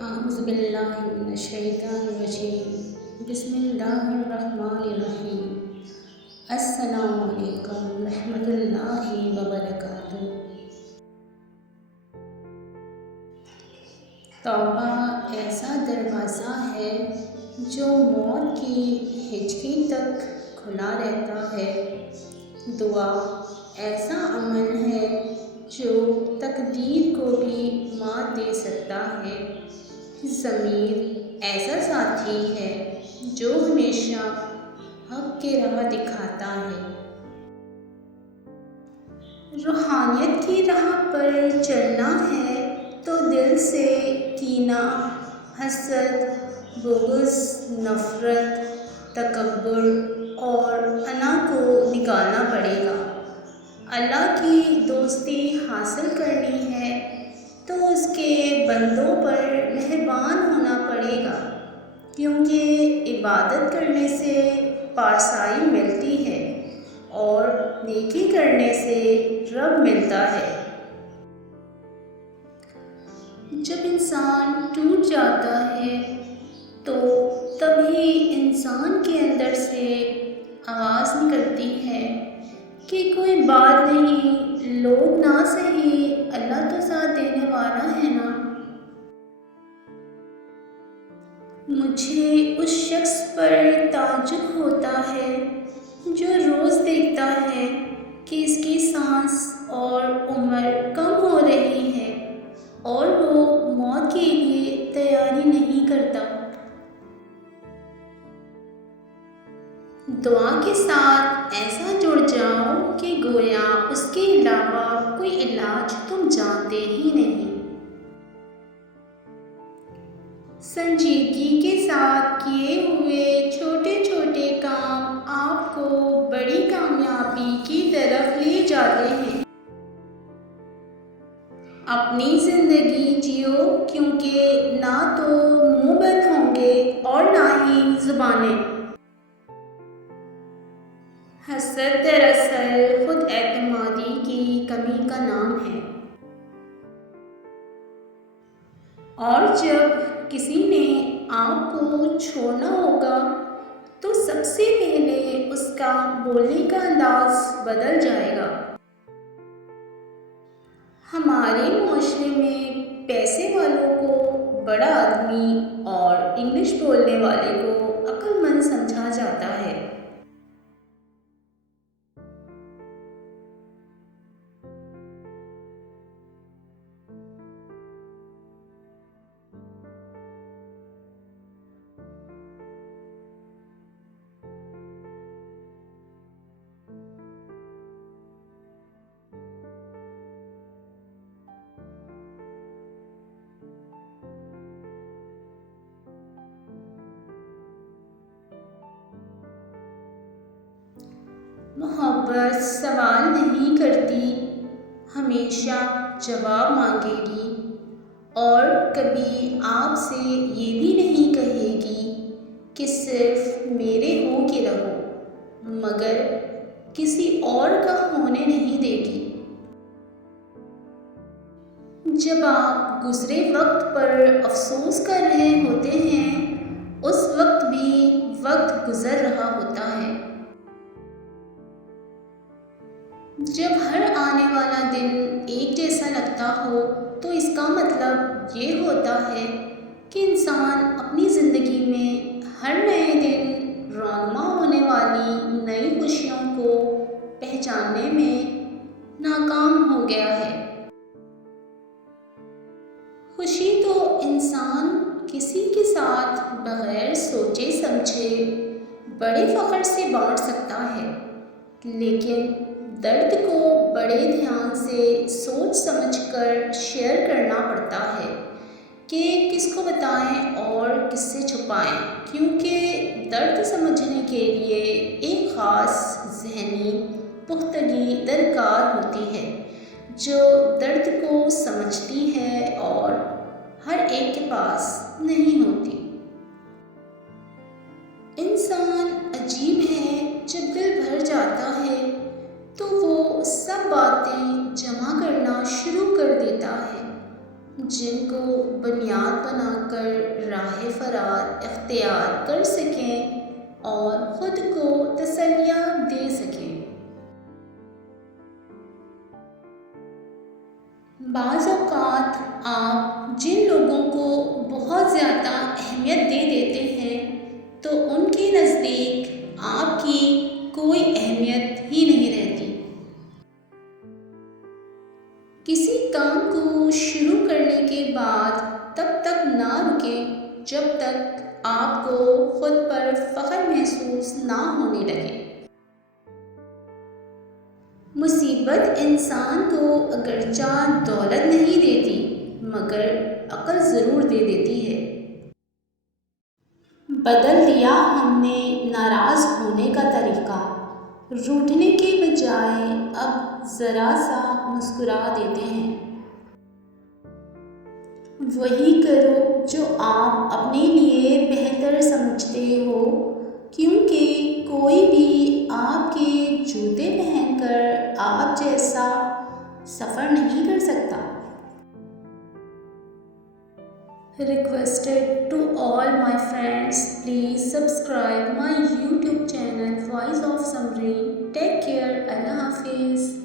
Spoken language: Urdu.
أعوذ بالله من الشيطان الرجيم بسم الله الرحمن الرحيم السلام علیکم ورحمۃ اللہ وبرکاتہ۔ توبہ ایسا دروازہ ہے جو موت کی ہچکی تک کھلا رہتا ہے۔ دعا ایسا عمل ہے جو تقدیر کو بھی مات دے سکتا ہے۔ ضمیر ایسا ساتھی ہے جو ہمیشہ حق کی راہ دکھاتا ہے۔ روحانیت کی راہ پر چلنا ہے تو دل سے کینہ، حسد، بغض، نفرت، تکبر اور انا کو نکالنا پڑے گا۔ اللہ کی دوستی حاصل کرنی ہے تو اس کے بندوں پر مہربان ہونا پڑے گا، کیونکہ عبادت کرنے سے پارسائی ملتی ہے اور نیکی کرنے سے رب ملتا ہے۔ جب انسان ٹوٹ جاتا ہے تو تبھی انسان کے اندر سے آواز نکلتی ہے کہ کوئی بات نہیں، لوگ نہ صحیح، اللہ تو ساتھ دینے والا ہے نا۔ مجھے اس شخص پر تعجب ہوتا ہے جو روز دیکھتا ہے کہ اس کی سانس اور عمر کم ہو رہی ہے اور وہ موت کے لیے تیاری نہیں کرتا۔ دعا کے ساتھ ایسا جڑ جاؤ کہ گویا اس کے علاوہ کوئی علاج تم جانتے ہی نہیں۔ سنجیدگی کے ساتھ کیے ہوئے چھوٹے چھوٹے کام آپ کو بڑی کامیابی کی طرف لے جاتے ہیں۔ اپنی زندگی جیو، کیونکہ نہ تو منہ بند ہوں گے اور نہ ہی زبانیں۔ حسد دراصل خود اعتمادی کی کمی کا نام ہے، اور جب کسی نے آپ کو چھوڑنا ہوگا تو سب سے پہلے اس کا بولنے کا انداز بدل جائے گا۔ ہمارے معاشرے میں پیسے والوں کو بڑا آدمی اور انگلش بولنے والے کو عقل مند سمجھا جاتا ہے۔ محبت سوال نہیں کرتی، ہمیشہ جواب مانگے گی، اور کبھی آپ سے یہ بھی نہیں کہے گی کہ صرف میرے ہو کے رہو، مگر کسی اور کا ہونے نہیں دے گی۔ جب آپ گزرے وقت پر افسوس کر رہے ہوتے ہیں، اس وقت بھی وقت گزر رہا ہوتا ہے۔ جب ہر آنے والا دن ایک جیسا لگتا ہو تو اس کا مطلب یہ ہوتا ہے کہ انسان اپنی زندگی میں ہر نئے دن رونما ہونے والی نئی خوشیوں کو پہچاننے میں ناکام ہو گیا ہے۔ خوشی تو انسان کسی کے ساتھ بغیر سوچے سمجھے بڑے فخر سے بانٹ سکتا ہے، لیکن درد کو بڑے دھیان سے سوچ سمجھ کر شیئر کرنا پڑتا ہے کہ کس کو بتائیں اور کس سے چھپائیں، کیونکہ درد سمجھنے کے لیے ایک خاص ذہنی پختگی درکار ہوتی ہے جو درد کو سمجھتی ہے اور ہر ایک کے پاس نہیں ہوتی۔ انسان عجیب ہے، جب دل بھر جاتا ہے تو وہ سب باتیں جمع کرنا شروع کر دیتا ہے جن کو بنی بنیاد بنا کر راہ فرار اختیار کر سکیں اور خود کو تسلیاں دے سکیں۔ بعض اوقات آپ جن لوگوں کو بہت زیادہ اہمیت دے دیتے ہیں تو ان کے نزدیک آپ کی کوئی اہمیت ہی نہیں رہتی۔ کسی کام کو شروع کرنے کے بعد تب تک نہ رکیں جب تک آپ کو خود پر فخر محسوس نہ ہونے لگے۔ مصیبت انسان کو اگرچہ دولت نہیں دیتی مگر عقل ضرور دے دیتی ہے۔ بدل دیا ہم نے ناراض ہونے کا طریقہ، روٹھنے کے بجائے اب ذرا سا مسکرا دیتے ہیں۔ وہی کرو جو آپ اپنے لیے بہتر سمجھتے ہو، کیونکہ کوئی بھی آپ کے جوتے پہن کر آپ جیسا سفر نہیں کر سکتا۔ Requested to all my friends, please subscribe my YouTube channel Voice of Samreen. Take care. Allah Hafiz.